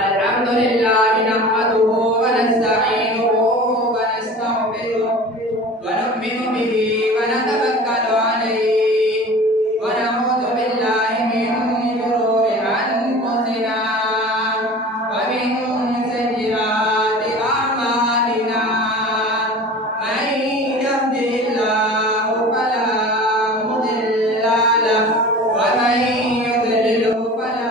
अल्हम्दुलिल्लाह नहमदुहु व नस्तईनुहु व नस्तगफिरुह व नु'मिनु बिही व नतवक्कलु अलैहि व नऊज़ु बिल्लाहि मिन शुरूरि अनफुसिना व मिन सय्यिआति अअमालिना मन यहदिहिल्लाहु फला मुदिल्ला लहु व मन युद्लिलहु फला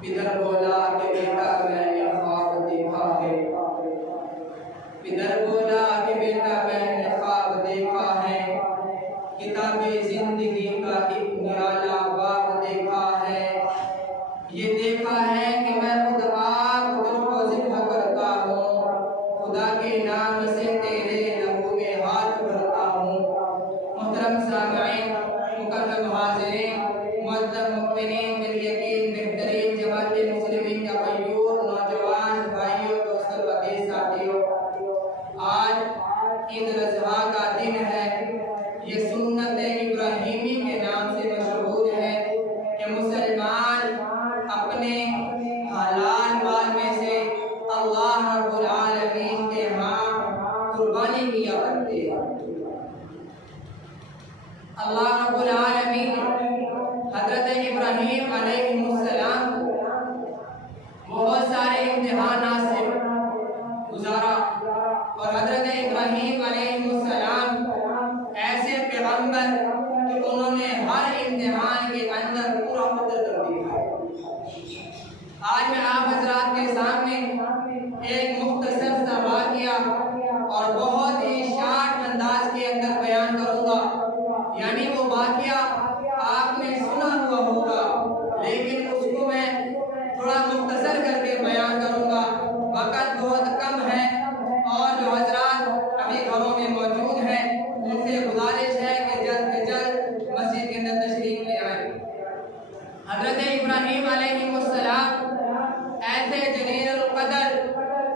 पितर बोला कि बेटा मैंने ख्वाब देखा है। पितर बोला कि बेटा मैंने ख्वाब देखा है। किताबे जिंदगी का एक निराला बाब देखा है। ये देखा है कि मैं खुद आप तुझको ज़िब्ह करता हूँ। खुदा के नाम से तेरे लहू में हाथ भरता हूँ। मोहतरम सामईन, मुकर्रम हाज़िरीन, मुअज़्ज़म मुमिनीन, बिल यकीन बेहतरीन जमात मुस्लिमीन या गयूर नौजवान भाइयों, दोस्तों, अज़ीज़ साथियों, आज ईद उल अज़हा का दिन है। ये सुन्नत इब्राहीमी के नाम से मशहूर है कि मुसलमान अपने हलाल माल में से अल्लाह रब्बुल आलमीन के यहाँ कुर्बानी किया करते हैं। अल्लाह रब्बुल आलमीन हज़रत इब्राहीम अलैहिस्सलाम को बहुत सारे इम्तिहानात से गुजारा और हज़रत इब्राहीम अलैहिस्सलाम ऐसे पैगंबर कि उन्होंने हर इम्तिहान के अंदर पूरा कदर कर दिया। आज मैं आप हजरात के सामने एक मुख्तसर सा वाक़िया और बहुत ही शार्ट अंदाज के अंदर बयान करूँगा। यानी वो वाक़िया आपने सुना हुआ होगा, लेकिन उसको मैं थोड़ा मुख्तसर करके बयान करूँगा। वक़्त बहुत कम है और जो हजरात अभी घरों में मौजूद हैं उनसे गुजारिश है कि जल्द से जल्द मस्जिद के अंदर तशरीफ ले आए। हज़रत इब्राहीम अलैहिस्सलाम ऐसे जलील कदर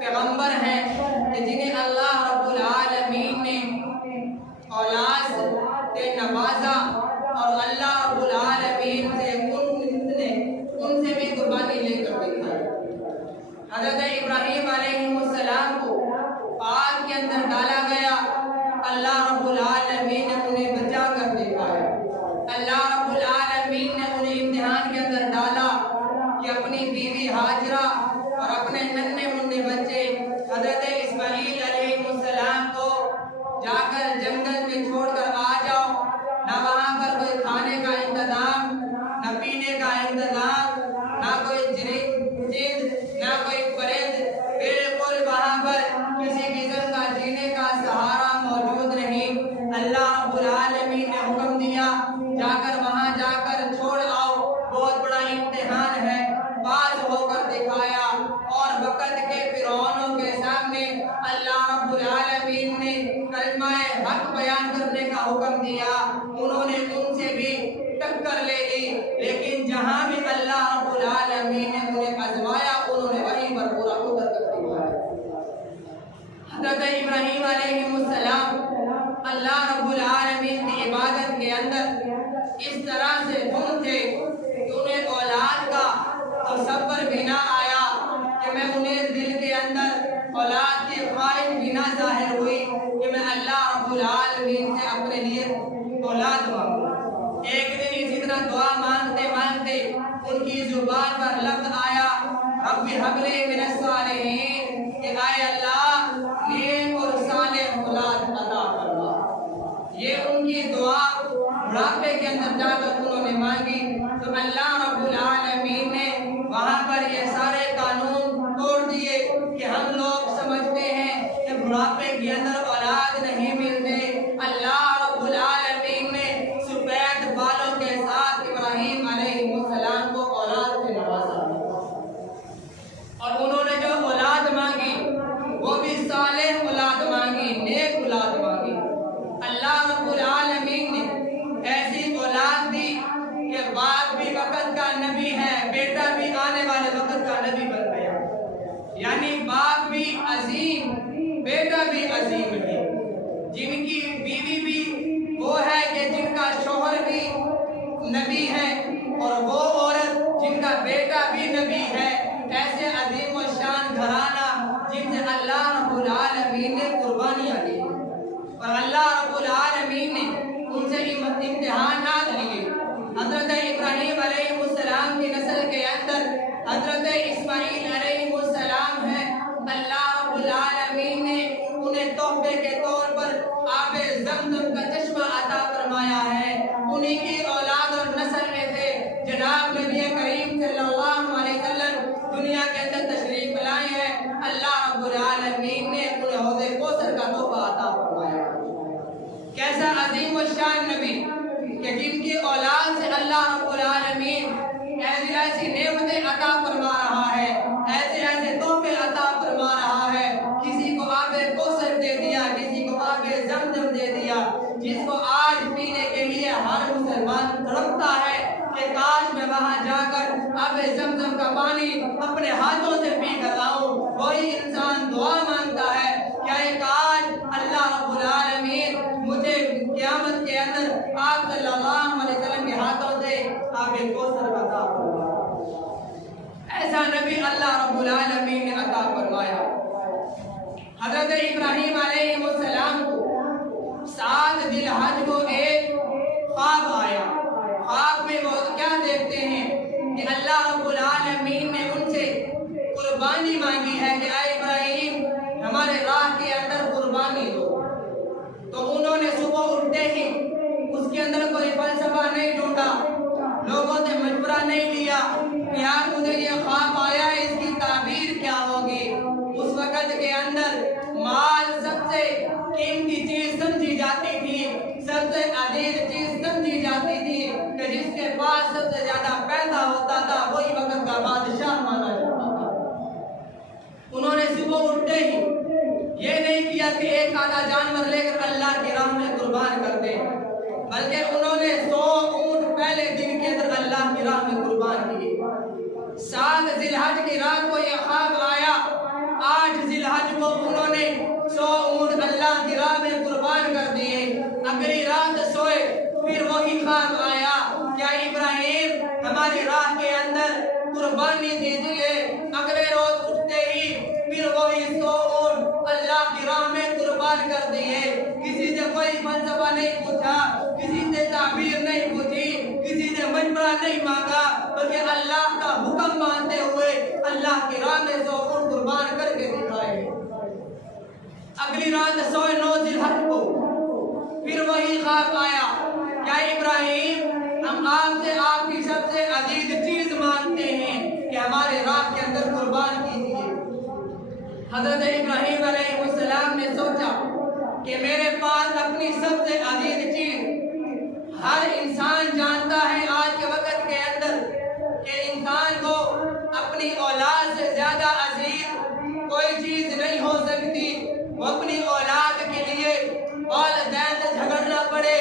पैगंबर हैं कि जिन्हें अल्लाह रब्बुल आलमीन ने औलाद से नवाजा और अल्लाह रब्बुल आलमीन से उनसे भी कुर्बानी लेकर दिखाई। हज़रत इब्राहीम अलैहिस्सलाम को आग के अंदर डाला गया। अल्लाह रब्बुल आलमीन ने उन्हें बचा कर दिखाया। अल्लाह रब्बुल आलमीन ने उन्हें इम्तिहान के अंदर डाला कि अपनी बीवी हाजरा और अपने नन्हे मुन्ने बच्चे हज़रत इस्माईल अलैहिस्सलाम इतना दुआ मांगते मांगते उनकी जुबान पर लफ्ज आया, रब्बी हबली मिनस सालिहीन, कि आए अल्लाह नेक और सालेह औलाद अता फरमा। ये उनकी दुआ बुढ़ापे के अंदर जाकर उन्होंने मांगी, तो अल्लाह रब्बुल आलमीन ने वहाँ पर ये सारे कानून तोड़ दिए कि हम लोग समझते हैं कि बुढ़ापे के अंदर औलाद नहीं मिलते। अल्लाह रब्बुल आलमीन ने सफेद बालों के साथ इब्राहीम अलैहिस्सलाम को औलाद से नवाजा, और उन्होंने जो औलाद मांगी वो भी सालेह औलाद मांगी, नेक औलाद मांगी। अल्लाह रब्बुल आलमीन ने ऐसी औलाद दी कि बाप भी वक्त का नबी है, बेटा भी आने वाले वक्त का नबी बन गया। यानी बाप भी अजीम, बेटा भी अजीम है। जिनकी बीवी भी वो है कि जिनका शौहर भी नबी है, और वो औरत जिनका बेटा भी नबी है। ऐसे अजीम और शान घराना जिनसे अल्लाह रब्बुल आलमीन ने कुर्बानियां दी, और अल्लाह रब्बुल आलमीन ने उनसे इम्तिहानात लिए। हजरत इब्राहीम अलैहिस्सलाम की नस्ल के अंदर हजरत इस्माईल अलैहिस्सलाम है। अल्लाह रब्बुल आलमीन ने उन्हें तोहफे के तौर पर आबे ज़मज़म का चश्मा अता फरमाया है। उन्हीं की औलाद और नस्ल में से जनाब नबी करीम सल्लल्लाहु अलैहि वसल्लम दुनिया के अंदर तशरीफ लाए हैं। अल्लाह रब्बुल आलमीन ने उन्हें हौज़े कौसर का तोहफा अता फरमाया। कैसा अजीम व शान नबी कि जिनकी औलाद से अल्लाह रब्बुल आलमीन ऐसी ऐसी नेमतें अता फरमा रहा है, ऐसे ऐसे तोहफे अता फरमा रहा है। किसी को आबे कौसर दे दिया, किसी को आबे ज़मज़म दे दिया, जिसको आज पीने के लिए हर मुसलमान तड़पता है कि काश मैं वहां जाकर आबे ज़मज़म का पानी अपने हाथों से पी कर आऊं। वही इंसान दुआ मांगता है क्या काश अल्लाह रब्बुल आलमीन मुझे क़यामत के अंदर आप सल्लल्लाहु अलैहि वसल्लम के हाथों से आबे कौसर अता फरमा। ऐसा नबी अल्लाह रब्बुल आलमीन ने अता फरमाया। हजरत इब्राहीम अलैहिस्सलाम को 7 जिलहज को एक ख्वाब आया। ख्वाब में वो क्या देखते हैं कि अल्लाह रब्बुल आलमीन ने उनसे कुर्बानी मांगी है कि ऐ इब्राहीम हमारे राह के अंदर कुर्बानी दो। तो उन्होंने सुबह उठते ही उसके अंदर कोई फलसफा नहीं ढूंढा, लोगों से मशवरा नहीं लिया कि यार मुझे ये ख्वाब आया है, इसकी ताबीर क्या होगी। उस वक़्त के अंदर माल सबसे कीमती चीज समझी जाती थी, सबसे अजीज चीज समझी जाती थी कि जिसके पास सबसे ज्यादा पैसा होता था वही वक़्त का बादशाह माना जाता था। उन्होंने सुबह उठते ही ये नहीं किया कि एक आधा जानवर लेकर अल्लाह की राह में कुर्बान कर दे, बल्कि उन्होंने 100 ऊंट पहले दिन के अंदर अल्लाह की राह में कुर्बान किए। 7 जिलहज की रात को यह ख्वाब आया। 8 जिलहज को उन्होंने 100 ऊंट अल्लाह की राह में कुर्बान कर दिए। अगली रात सोए, फिर वही ख्वाब आया क्या इब्राहीम हमारी राह के अंदर कुर्बानी दीजिए। अगले रोज उठते ही फिर वही 100 ऊंट अल्लाह की राह में कुर्बान कर दिए। किसी से कोई फलसफा नहीं पूछा, किसी से ताबीर नहीं पूछी, किसी से मशवरा नहीं मांगा, बल्कि अल्लाह का हुक्म मानते हुए अल्लाह की राह में 100 ऊंट कुर्बान करके दिखाए। अगली रात सोए 9 जिलहज को, फिर वही ख्वाब आया क्या इब्राहीम हम आपसे आपकी सबसे अजीज चीज मांगते हैं कि हमारे राह के अंदर कुर्बान कीजिए। हजरत इब्राहीम अलैहिस्सलाम ने सोचा कि मेरे पास अपनी सबसे अजीज चीज, हर इंसान जानता है आज के वक्त के अंदर कि इंसान को अपनी औलाद से ज्यादा अजीज कोई चीज नहीं हो सकती। वो अपनी औलाद के लिए वालिदैन से झगड़ना पड़े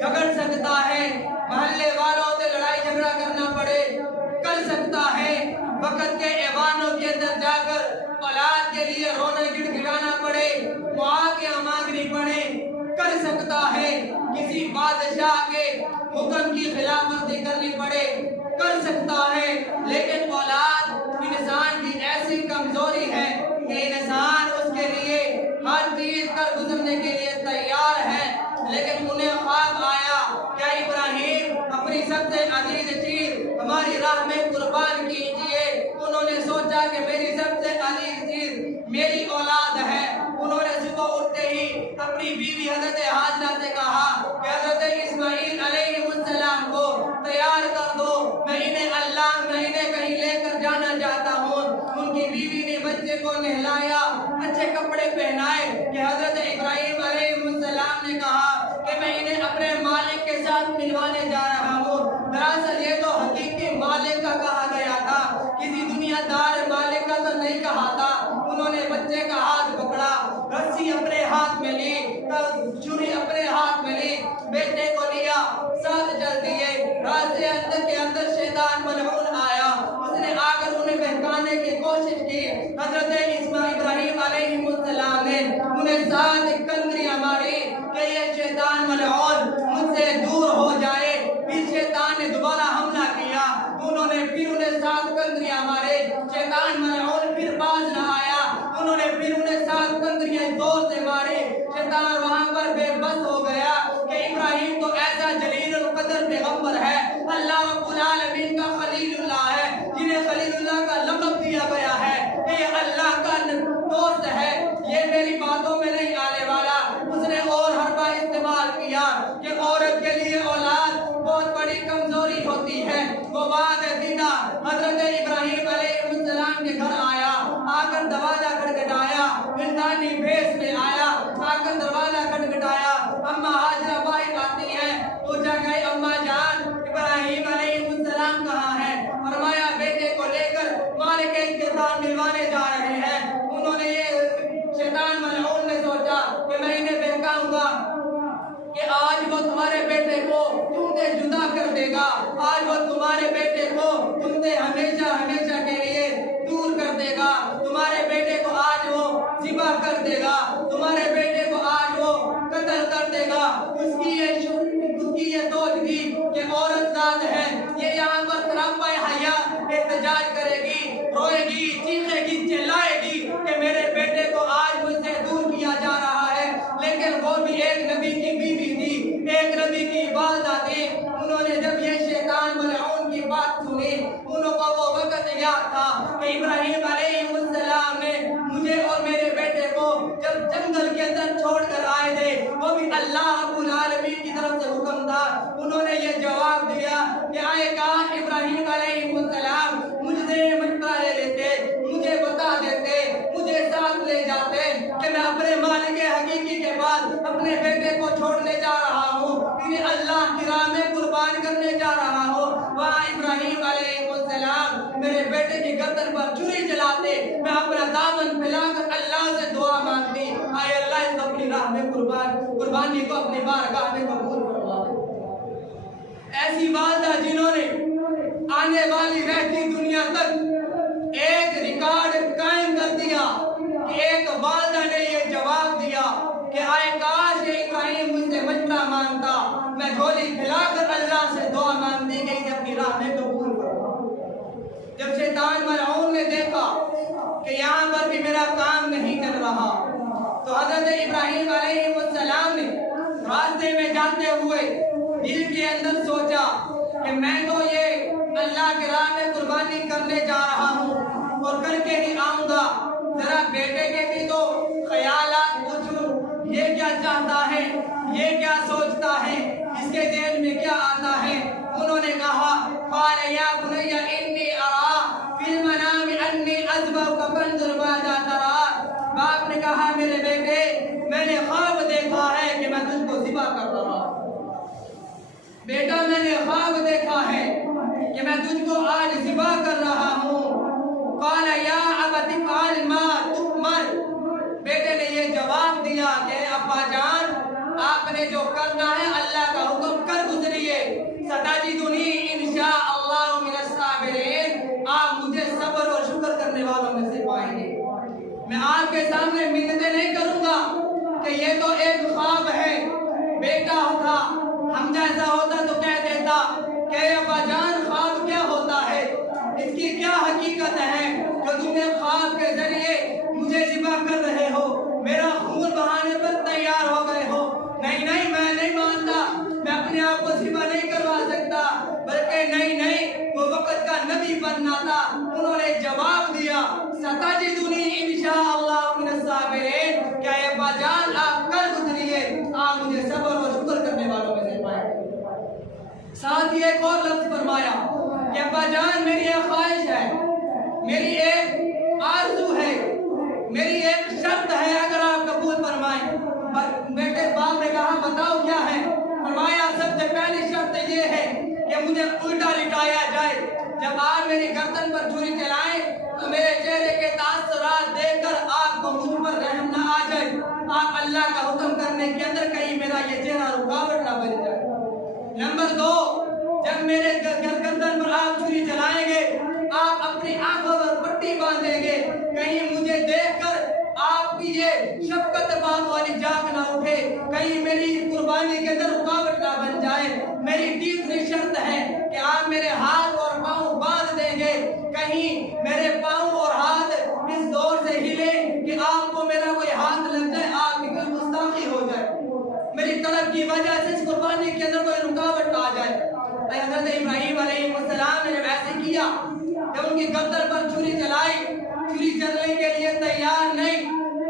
झगड़ सकता है, मोहल्ले वालों से लड़ाई झगड़ा करना पड़े कर सकता है, वक्त के ऐवानों के अंदर जाकर औलाद के लिए रोना गिड़गिड़ाना पड़े, मुआफ़िया मांगनी पड़े कर सकता है, किसी बादशाह के हुक्म की खिलाफवर्जी करनी पड़े कर सकता है। लेकिन औलाद इंसान की ऐसी कमजोरी है कि इंसान उसके लिए हर चीज कर गुजरने के लिए तैयार है। लेकिन उन्हें ख्वाब आया क्या इब्राहीम अपनी सबसे अजीज चीज हमारी राह में कुर्बान कीजिए। उन्होंने सोचा कि मेरी सबसे अजीज चीज मेरी औलाद है। उन्होंने सुबह उठते ही अपनी बीवी हजरत हाजरा से कहा कि हजरत इस्माइल अलैहिस्सलाम को तैयार कर दो, मैं इन्हें कहीं लेकर जाना चाहता हूँ। उनकी बीवी ने बच्चे को नहलाया, अच्छे कपड़े पहनाए कि हजरत इब्राहिम अलैहिस्सलाम ने कहा कि मैं इन्हें अपने मालिक के साथ मिलवाने जा रहा हूँ। दरअसल ये तो हकीकी मालिक का कहा गया था, किसी दुनियादार मालिक का तो नहीं कहा था। उन्होंने बच्चे का हाथ पकड़ा, रस्सी अपने हाथ में ली, छुरी अपने हाथ में ली, बेटे को लिया, साथ चल दिए। रास्ते के अंदर शैतान मलऊन आया, उसने आकर उन्हें बहकाने की कोशिश की। हजरत इब्राहिम अलैहिस्सलाम ने उन्हें साथ कंकरियां मारी कि ये शैतान मलऊन मुझसे दूर हो जाए। फिर शैतान ने दोबारा हमला किया, उन्होंने फिर उन्हें साथ कंकरियां मारे। शैतान मलऊन फिर बाज न आया, उन्होंने फिर उन्हें साथ कंकरियां जोर से मारी। शैतान वहां पर बेबस हो गया कि इब्राहिम तो ऐसा जलील कदर पैगंबर है, अल्लाह रब्बुल आलमीन का खलीलुल्लाह है, जिन्हें खलीलुल्लाह का लक़ब दिया गया है कि ये अल्लाह का दोस्त है, ये मेरी बातों में नहीं आने वाला। उसने और हरबा इस्तेमाल किया कि औरत के लिए औलाद बहुत बड़ी कमजोरी होती है। वो बाद सीधा हजरत इब्राहिम अलैहिस्सलाम के घर आया, आकर दरवाजा खटखटाया, इंसानी भेष में आया, आकर दरवाजा खटखटाया। अम्मा हाजरा बाहर आती है, पूछा गई अम्मा जान इब्राहिम अलैहिस्सलाम कहाँ है? फरमाया बेटे को लेकर मालिक के साथ मिलवाने जा रहे हैं। उन्होंने ये शैतान मलऊन ने सोचा कि मैं इन्हें बहकाऊंगा कि आज वो तुम्हारे बेटे को तुमसे जुदा कर देगा, आज वो तुम्हारे बेटे को तुमसे हमेशा हमेशा के लिए दूर कर देगा, तुम्हारे बेटे को आज वो ज़िबा कर देगा, तुम्हारे बेटे को आज वो कत्ल कर देगा। उसकी ये सोच थी कि औरत जात है, ये यहाँ पर सरापाए हया एहतजाज करेगी, रोएगी, चीखेगी, चिल्लाएगी कि मेरे बेटे को आज मुझसे दूर किया जा रहा है। लेकिन वो भी एक नबी की बीवी थी, एक नबी की वालिदा थी। उन्होंने जब ये शैतान मलऊन की बात सुनी, उनको वो वक्त याद था कि इब्राहिम अलैहिस्सलाम ने मुझे और मेरे बेटे को जब जंगल के अंदर छोड़कर आए थे, वो भी अल्लाह रब्बुल आलमीन की तरफ से हुक्म था। उन्होंने ये जवाब दिया कि आए काश इब्राहिम अलैहिस्सलाम मुझसे मशवरा ले लेते, मुझे बता देते, मुझे साथ ले जाते कि मैं अपने मालिक हकीकी के पास अपने बेटे को छोड़ने जा रहा हूँ, इन्हें अल्लाह की राह में कुर्बान करने जा रहा हूँ। वहाँ इब्राहिम अलैहिस्सलाम मेरे बेटे की गर्दन पर छुरी चलाते, मैं अपना दामन फैलाकर अल्लाह से दुआ मांगती, आए अल्लाह इस अपनी राह में कुर्बानी को अपनी बारगाह में कबूल फरमा दे। ऐसी वालिदा जिन्होंने आने वाली रहती दुनिया तक एक रिकॉर्ड कायम कर दिया कि एक वालिदा ने ये जवाब दिया कि आए काश इब्राहिम मुझसे मशवरा मांगता, मैं झोली फैलाकर अल्लाह से दुआ मांगती कि इसे अपनी राह में कबूल फरमा। जब शैतान मलऊन ने देखा कि यहाँ पर भी मेरा काम नहीं चल रहा, तो हजरत इब्राहिम अलैहिस्सलाम ने रास्ते में जाते हुए दिल के अंदर सोचा कि मैं तो ये अल्लाह के राह में कुर्बानी करने जा रहा हूँ और करके ही आऊँगा, जरा बेटे के भी तो ख्यालात पूछूं, ये क्या चाहता है, ये क्या सोचता है, इसके दिल में क्या आता है। उन्होंने कहा क़ाल या बुनय्या इन्नी अरा फिल मनामि अन्नी अज़बहुका फंज़ुर माज़ा तरा। बाप ने कहा मेरे बेटे, मैंने ख्वाब देखा है कि मैं तुझको ज़िबा कर रहा हूँ। बेटा मैंने ख्वाब देखा है कि मैं तुझको आज ज़िबा कर रहा हूँ। क़ाल या अबति फ़अल मा तुअमर। बेटे ने ये जवाब दिया कि अब्बा जान, आपने जो करना है अल्लाह का हुक्म कर गुजरिए, सताजिदुनी इंशाअल्लाह मिनस साबिरीन। आप मुझे सब्र और शुक्र करने वालों में से पाएंगे। मैं आपके सामने मिन्नतें नहीं करूंगा कि ये तो एक ख्वाब है, बेटा होता हम जैसा होता तो कह देता कि अब्बा जान ख्वाब क्या होता है, इसकी क्या हकीकत है जो तुमने ख्वाब के जरिए मुझे ज़िबा कर रहे हो, मेरा खून बहाने पर तैयार हो गए हो। नहीं नहीं, मैं नहीं मानता, मैं अपने आप को ज़िबा नहीं करवा सकता, बनना था, उन्होंने जवाब दिया सताजिदुनी इंशाअल्लाह मिनस साबिरीन। क्या अब्बा जान आप कर गुजरिए, आप मुझे सब्र और शुक्र करने वालों में से पाएंगे। साथ ही एक और लफ्ज फरमाया कि अब्बा जान मेरी एक ख्वाहिश है, मेरी एक आरज़ू है, मेरी एक शर्त है, अगर आप कबूल फरमाएं। बेटे बाप ने कहा बताओ क्या है? फरमाया सबसे पहली शर्त ये है कि मुझे उल्टा लिटाया जाए, जब आप मेरी गर्दन पर छुरी चलाएं तो मेरे चेहरे के तासुरात देखकर आपको मुझ पर रहम न आ जाए, आप अल्लाह का हुक्म करने के अंदर कहीं मेरा ये चेहरा रुकावट ना बन जाए। नंबर 2, जब मेरे गर्दन पर आप छुरी चलाएंगे, आप अपनी आंखों पर पट्टी बांधेंगे, कहीं मुझे देखकर आपकी ये शफकत बात वाली जाग ना उठे, कहीं मेरी कुर्बानी के अंदर रुकावट ना बन जाए। मेरी तीसरी शर्त है कि आप मेरे हाथ और पांव बांध देंगे, कहीं मेरे पांव और हाथ इस जोर से हिले कि आपको मेरा कोई हाथ लग जाए, आपकी कोई गुस्ताखी हो जाए, मेरी तड़प की वजह से इस कुर्बानी के अंदर कोई रुकावट आ जाए। हज़रत इब्राहीम अलैहिस्सलाम ने ऐसे किया, जब उनकी गर्दन पर छुरी चलाई, छुरी चलने के लिए तैयार नहीं,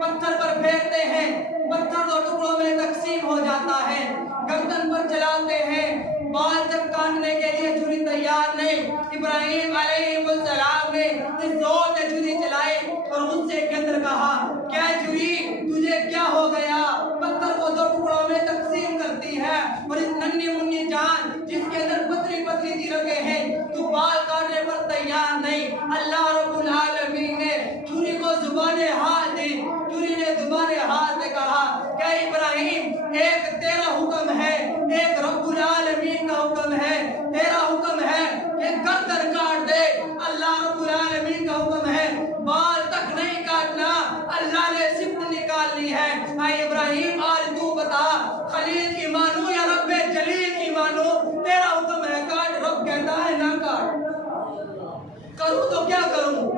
पत्थर पर फेंकते हैं, पत्थर दो टुकड़ों में तकसीम हो जाता है, गर्दन पर चलाते हैं, बाल तक काटने के लिए छुरी तैयार नहीं। इब्राहीम अलैहिस्सलाम ने इस जोर से छुरी चलाई और गुस्से के अंदर कहा क्या छुरी तुझे क्या हो गया, पत्थर को दो टुकड़ों में तकसीम करती है और इस नन्ही मुन्नी जान जिसके अंदर पतली पतली तिरके हैं, तू बाल काटने पर तैयार नहीं। अल्लाह रब्बुल आलमीन ने छुरी को जुबाने हाथ दी, छुरी ने जुबाने हाथ में कहा क्या इब्राहीम एक तेरा हुक्म है, एक रब्बुल आलमीन का हुक्म है, तेरा हुक्म है कि गर्दन काट दे, अल्लाह रब्बुल आलमीन का हुक्म है बाल तक नहीं काटना, अल्लाह ने सिफ्त निकाल ली है। आई इब्राहीम आज तू बता खलील की मानू या रब्बे जलील की मानू, तेरा हुक्म है काट, रब कहता है ना काट, करूं तो क्या करूं?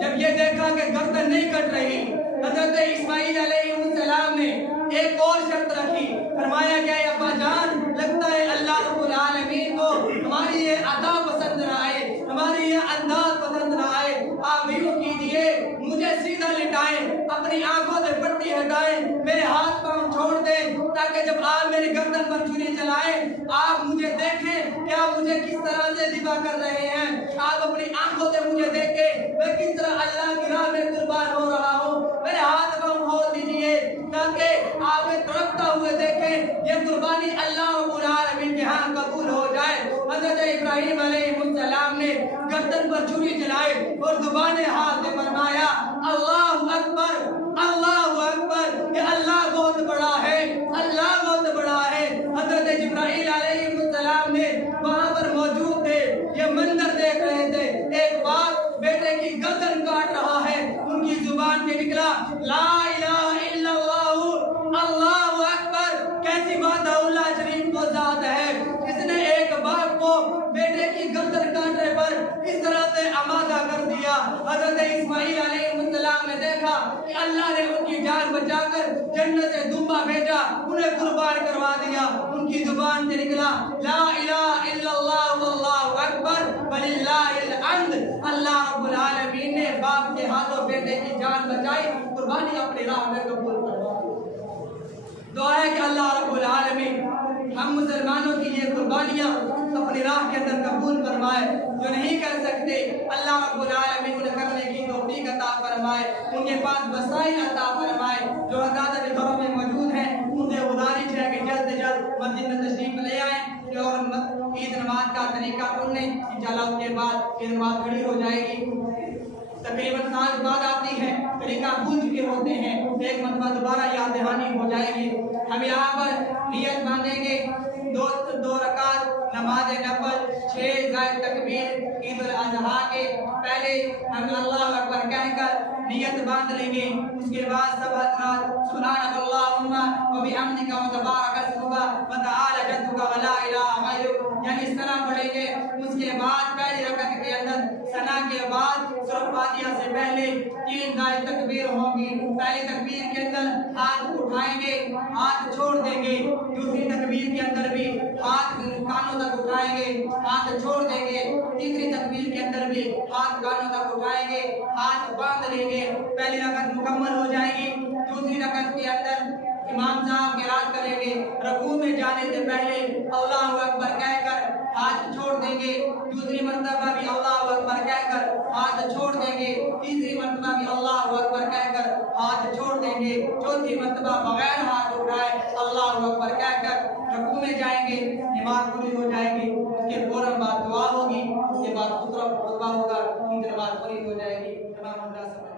जब ये देखा कि गर्दन नहीं कट रही, हज़रत इस्माईल अलैहिस्सलाम ने एक और शर्त रखी, फरमाया क्या अब्बा जान लगता है अल्लाह रब्बुल आलमीन को हमारी ये अदा पसंद ना आए, हमारी ये अंदाज पसंद ना आए, आप यूं कीजिए मुझे सीधा लिटाएं, अपनी आंखों से पट्टी हटाएं, मेरे हाथ पांव छोड़ दें, ताकि जब आप मेरी गर्दन पर छुरी चलाएं आप मुझे देखें कि आप मुझे किस तरह से ज़िबा कर रहे हैं, आप अपनी आंखों से मुझे देखें मैं किस तरह अल्लाह की राह में कुर्बान हो रहा हूँ, मेरे हाथ पांव खोल दीजिए ताकि आप तड़पता हुए देखें, ये कुर्बानी अल्लाह रब्बुल आलमीन के यहाँ कबूल हो जाए। हज़रत इब्राहीम अलैहिस्सलाम ने गर्दन पर छुरी चलाई और जुबाने हाथ से फरमाया अल्लाहु अकबर, अल्लाहु अकबर, ये अल्लाह बहुत बड़ा है, अल्लाह बहुत बड़ा है। हज़रत जिब्राईल अलैहिस्सलाम ने वहाँ पर मौजूद थे, ये मंजर देख रहे थे, एक बाप बेटे की गर्दन काट रहा है, उनकी जुबान से निकला ला इलाहा इल्लल्लाहु अल्लाहु अकबर। कैसी बात अल्लाह शरीफ को ज़ात है, इसने एक बाप को बेटे की गर्दन काटने पर इस तरह से आमादा कर दिया। हज़रत इस्माईल अलैहिस्सलाम ने देखा कि अल्लाह ने उनकी जान बचाकर जन्नत से दुम्बा भेजा, उन्हें कुर्बान करवा दिया, उनकी जुबान से निकला ला इलाहा इल्लल्लाहु अल्लाहु अकबर वलिल्लाहिल हम्द। अल्लाह रब्बुल आलमीन ने बाप के हाथों बेटे की जान बचाई, कुर्बानी अपनी राह में कबूल करवा। दुआ है कि अल्लाह रब्बुल आलमीन हम मुसलमानों की ये कुर्बानियाँ अपनी राह के अंदर कबूल फरमाए, जो नहीं कर सकते अल्लाह रब्बुल आलमीन उन्हें करने की तौफीक अता फरमाए, उनके पास वसाइल अता फरमाए। जो हज़रात के घरों में मौजूद हैं उनसे गुजारिश है कि जल्द से जल्द मस्जिद में तशरीफ ले आएँ और ईद नमाज का तरीका सुनने, इंशाअल्लाह उसके बाद ईद नमाज खड़ी हो जाएगी। तकरीबन साल बाद आती है, तरीका भूल चुके होते हैं, एक मरतबा दोबारा याद दहानी हो जाएगी। हम यहाँ पर नियत बांधेंगे दो रकात नमाज नफल 6 जायद तकबीर ईद उल अज़हा के पहले हम अल्लाहु अकबर कहकर नियत बांध लेंगे। उसके बाद सब हज़रात सुब्हानकल्लाहुम्मा व बिहम्दिका व तबारक अस्मुका व तआला जद्दुका व ला इलाहा गैरुक, यानी इस तरह पढ़ेंगे। उसके बाद पहली रकात के अंदर सना के बाद सूरह फातिहा से पहले 3 जायद तकबीर होंगी। पहली तकबीर के अंदर हाथ उठाएंगे, हाथ छोड़ देंगे, दूसरी तकबीर के अंदर भी हाथ कानों तक उठाएंगे, हाथ छोड़ देंगे, तीसरी तकबीर के अंदर भी हाथ कानों तक उठाएंगे, हाथ बांध लेंगे। पहली रकत मुकम्मल हो जाएगी। दूसरी रकत के अंदर इमाम साहब किरात करेंगे। रुकू में जाने से पहले अल्लाहु अकबर कहकर हाथ छोड़ देंगे। दूसरी मर्तबा भी अल्लाहु अकबर कहकर हाथ छोड़ देंगे। तीसरी मर्तबा भी अल्लाहु अकबर कहकर हाथ छोड़ देंगे। चौथी मर्तबा बगैर हाथ उठाए अल्लाहु अकबर कहकर रुकू में जाएंगे। नमाज पूरी हो जाएगी। उसके फौरन बाद दुआ होगी। उसके बाद खुतबा होगा। ईद नमाज पूरी हो जाएगी। तमाम